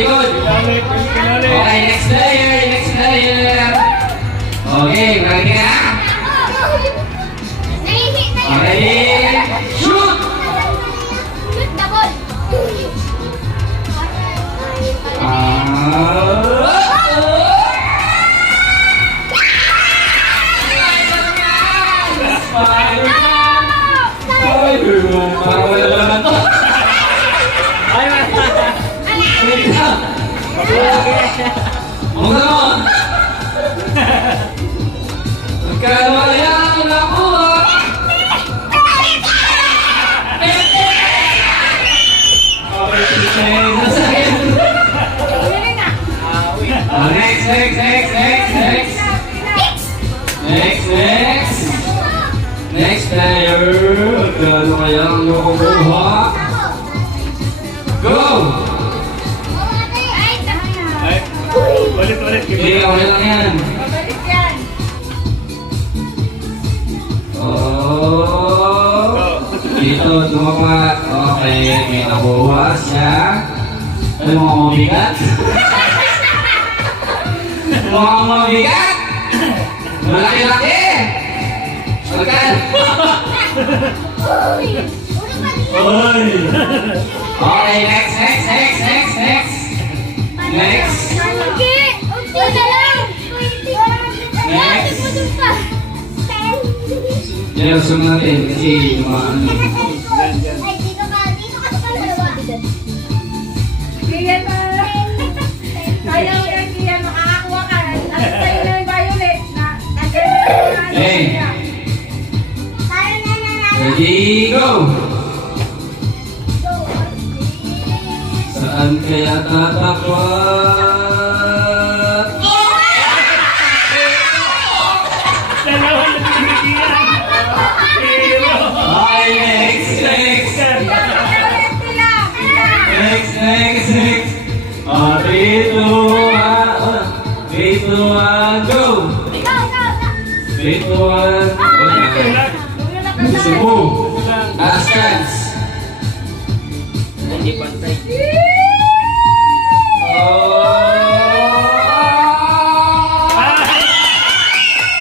likod. Okay, next player, next player. Okay, ready ka? Okay, shoot! Shoot the ball. Spider-Man! Wala naman to. Wait lang. Ang naman. Magkano kaya ang nakuha? Next player. Magkano kaya ang nakuha? Go! Ulit. Okay, okay lang yan. Oh! Dito, tumapa. Okay, may nakuha siya. Ano mga mabigat? Mga mabigat? Malaki-laki! Magkan! Oy! Okay, next. Next. Jersum natin kasi dumaan. Kian pa. Kaya mo yan, Kian, makakakuha ka. At sa'yo na yung violet na Hey. Ready, go! Saan kaya tatakwat? Dalawa na pinigyan. Okay, next. Next. 3, 2, 1, go! 3, 2, 1, Cebu! Last chance! Hindi pantay. Oh!